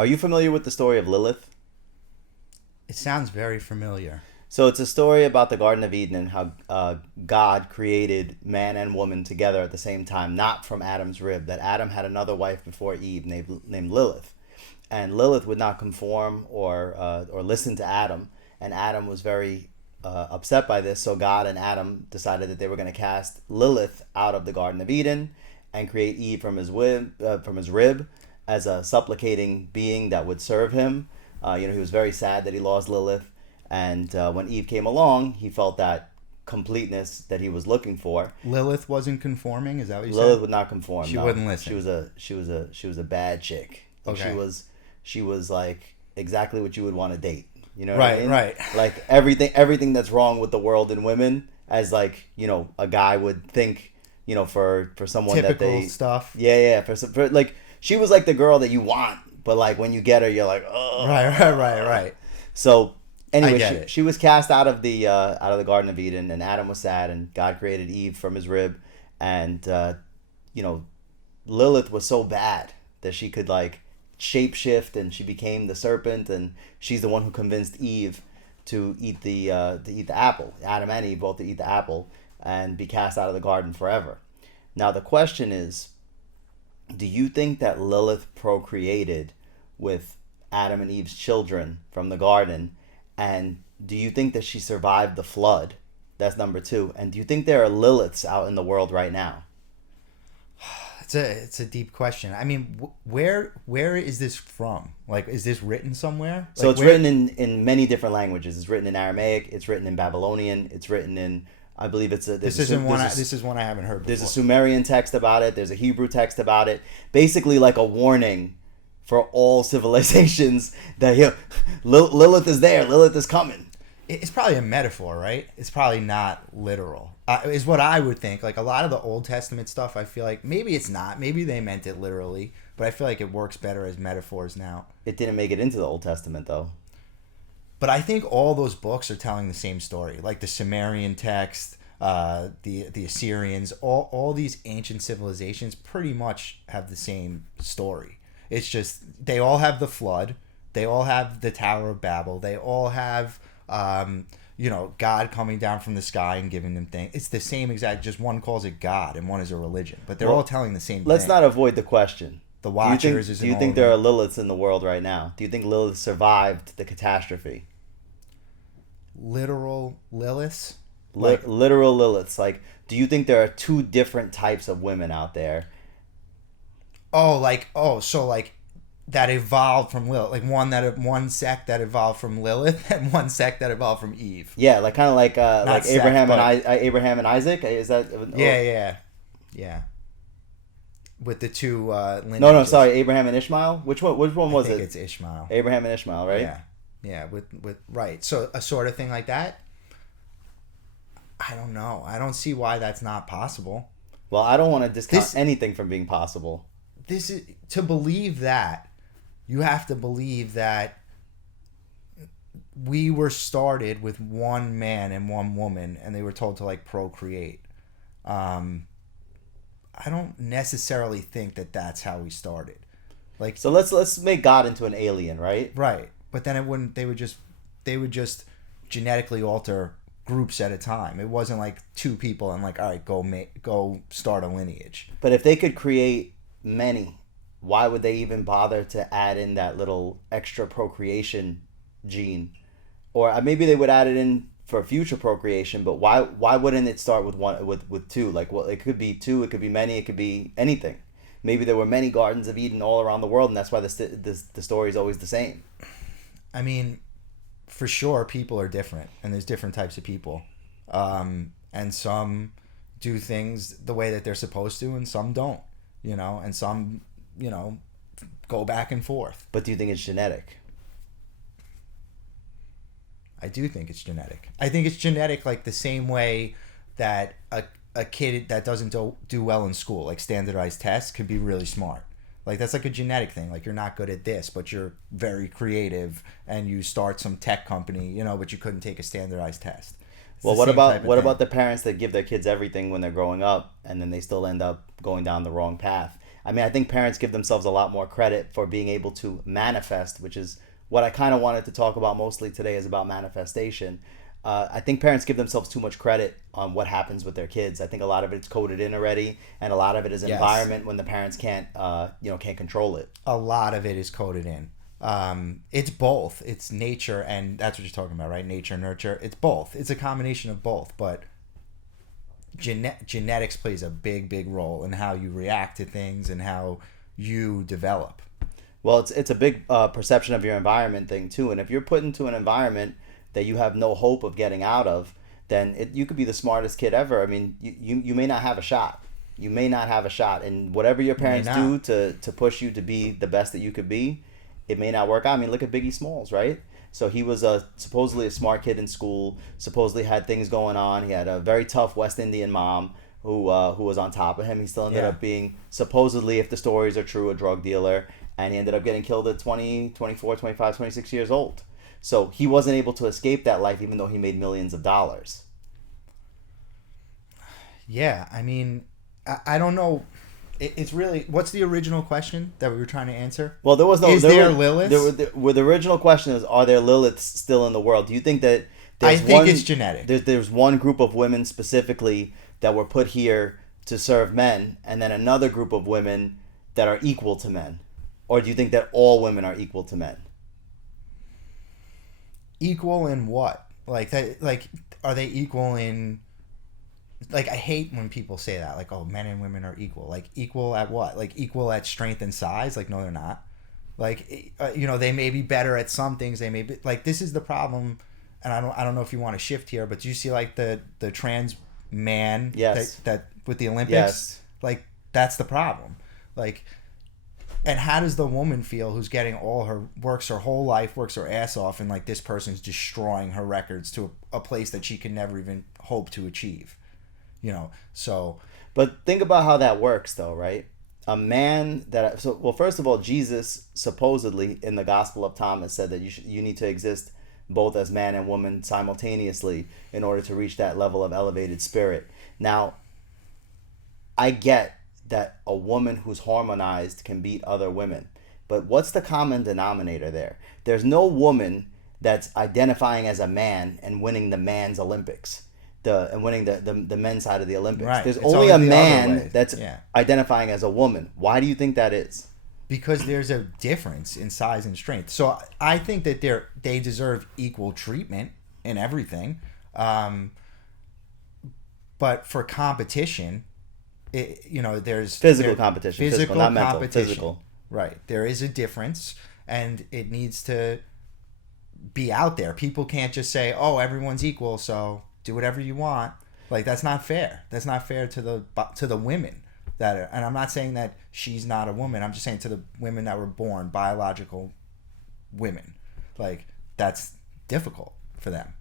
Are you familiar with the story of Lilith? It sounds very familiar. So it's a story about the Garden of Eden and how God created man and woman together at the same time, not from Adam's rib. That Adam had another wife before Eve named Lilith, and Lilith would not conform or listen to Adam, and Adam was very upset by this. So God and Adam decided that they were going to cast Lilith out of the Garden of Eden and create Eve from his rib as a supplicating being that would serve him. He was very sad that he lost Lilith. And when Eve came along, he felt that completeness that he was looking for. Lilith wasn't conforming. Is that what you said? Lilith would not conform. She no. wouldn't listen. She was a bad chick. Like Okay. she was like exactly what you would want to date. You know what Right, I mean? right. Like everything that's wrong with the world and women, as like a guy would think. For someone Typical that they stuff. Yeah. For like she was like the girl that you want, but like when you get her, you're like, oh. Right. So anyway, I get it. she was cast out of the Garden of Eden, and Adam was sad, and God created Eve from his rib, and Lilith was so bad that she could like shapeshift, and she became the serpent, and she's the one who convinced Eve to eat the apple. Adam and Eve both to eat the apple and be cast out of the garden forever. Now the question is, do you think that Lilith procreated with Adam and Eve's children from the garden? And do you think that she survived the flood? That's number two. And do you think there are Liliths out in the world right now? It's a deep question. I mean, where is this from? Like, is this written somewhere? So Like, it's written in many different languages. It's written in Aramaic. It's written in Babylonian. It's written in, I believe it's a. This is one I haven't heard before. There's a Sumerian text about it. There's a Hebrew text about it. Basically, like a warning for all civilizations that Lilith is there. Lilith is coming. It's probably a metaphor, right? It's probably not literal. Is what I would think. Like a lot of the Old Testament stuff, I feel like maybe it's not. Maybe they meant it literally, but I feel like it works better as metaphors now. It didn't make it into the Old Testament though. But I think all those books are telling the same story. Like the Sumerian text, the Assyrians, all these ancient civilizations pretty much have the same story. It's just they all have the flood, they all have the Tower of Babel, they all have God coming down from the sky and giving them things. It's the same exact. Just one calls it God and one is a religion, but they're all telling the same thing. Let's not avoid the question. The Watchers. Do you think there are Liliths in the world right now? Do you think Lilith survived the catastrophe? Literal Liliths? Literal Liliths. Like, do you think there are two different types of women out there? So that evolved from Lilith, like one sect that evolved from Lilith and one sect that evolved from Eve. Yeah, like kind of like sect, Abraham and Isaac. Is that? Yeah. With the two lineages. No, sorry, Abraham and Ishmael. Which one was it? I think it's Ishmael. Abraham and Ishmael, right? Yeah. With right. So a sort of thing like that. I don't know. I don't see why that's not possible. Well, I don't want to discount anything from being possible. This is to believe that. You have to believe that we were started with one man and one woman, and they were told to like procreate. I don't necessarily think that that's how we started. Like, so let's make God into an alien, right? Right, but then it wouldn't. They would just genetically alter groups at a time. It wasn't like two people and like, all right, go start a lineage. But if they could create many, why would they even bother to add in that little extra procreation gene? Or maybe they would add it in for future procreation, but why wouldn't it start with two? Like, well, it could be two, it could be many, it could be anything. Maybe there were many gardens of Eden all around the world, and that's why the story is always the same. I mean, for sure, people are different, and there's different types of people, and some do things the way that they're supposed to, and some don't. And some, go back and forth. But do you think it's genetic? I do think it's genetic. I think it's genetic like the same way that a kid that doesn't do well in school, like standardized tests, could be really smart. Like that's like a genetic thing. Like you're not good at this, but you're very creative and you start some tech company, but you couldn't take a standardized test. Well, what about the parents that give their kids everything when they're growing up and then they still end up going down the wrong path? I mean, I think parents give themselves a lot more credit for being able to manifest, which is what I kind of wanted to talk about mostly today, is about manifestation. I think parents give themselves too much credit on what happens with their kids. I think a lot of it's coded in already, and a lot of it is environment when the parents can't control it. A lot of it is coded in. It's both. It's nature, and that's what you're talking about, right? Nature, nurture. It's both. It's a combination of both, but genetics plays a big role in how you react to things and how you develop. Well, it's a big perception of your environment thing too, and if you're put into an environment that you have no hope of getting out of, then you could be the smartest kid ever. I mean, you may not have a shot. You may not have a shot, and whatever your parents do to push you to be the best that you could be, it may not work out. I mean, look at Biggie Smalls, right? So he was supposedly a smart kid in school, supposedly had things going on. He had a very tough West Indian mom who was on top of him. He still ended up being, supposedly, if the stories are true, a drug dealer, and he ended up getting killed at 20, 24, 25, 26 years old. So he wasn't able to escape that life, even though he made millions of dollars. Yeah, I mean, I don't know. It's really, what's the original question that we were trying to answer? Well, there was no. Is there Liliths? The original question is, are there Liliths still in the world? Do you think that it's genetic. There's one group of women specifically that were put here to serve men, and then another group of women that are equal to men? Or do you think that all women are equal to men? Equal in what? Like that? Like, are they equal in? Like, I hate when people say that. Like, oh, men and women are equal. Like, equal at what? Like, equal at strength and size? Like, no, they're not. Like, they may be better at some things. They may be, like, this is the problem. And I don't know if you want to shift here, but do you see like the trans man? Yes. That with the Olympics? Yes. Like, that's the problem. Like. And how does the woman feel who's getting works her whole life, works her ass off, and like this person's destroying her records to a place that she can never even hope to achieve? So. But think about how that works, though, right? A man first of all, Jesus supposedly in the Gospel of Thomas said that you need to exist both as man and woman simultaneously in order to reach that level of elevated spirit. Now, I get that a woman who's hormonized can beat other women. But what's the common denominator there? There's no woman that's identifying as a man and winning the man's Olympics. And winning the men's side of the Olympics. Right. There's It's only a always the other way. man that's identifying as a woman. Why do you think that is? Because there's a difference in size and strength. So I think that they deserve equal treatment in everything. But for competition, there's physical competition, physical, not mental, physical. Right. There is a difference, and it needs to be out there. People can't just say, "Oh, everyone's equal, so do whatever you want." Like, that's not fair. That's not fair to the women and I'm not saying that she's not a woman. I'm just saying to the women that were born biological women. Like, that's difficult for them.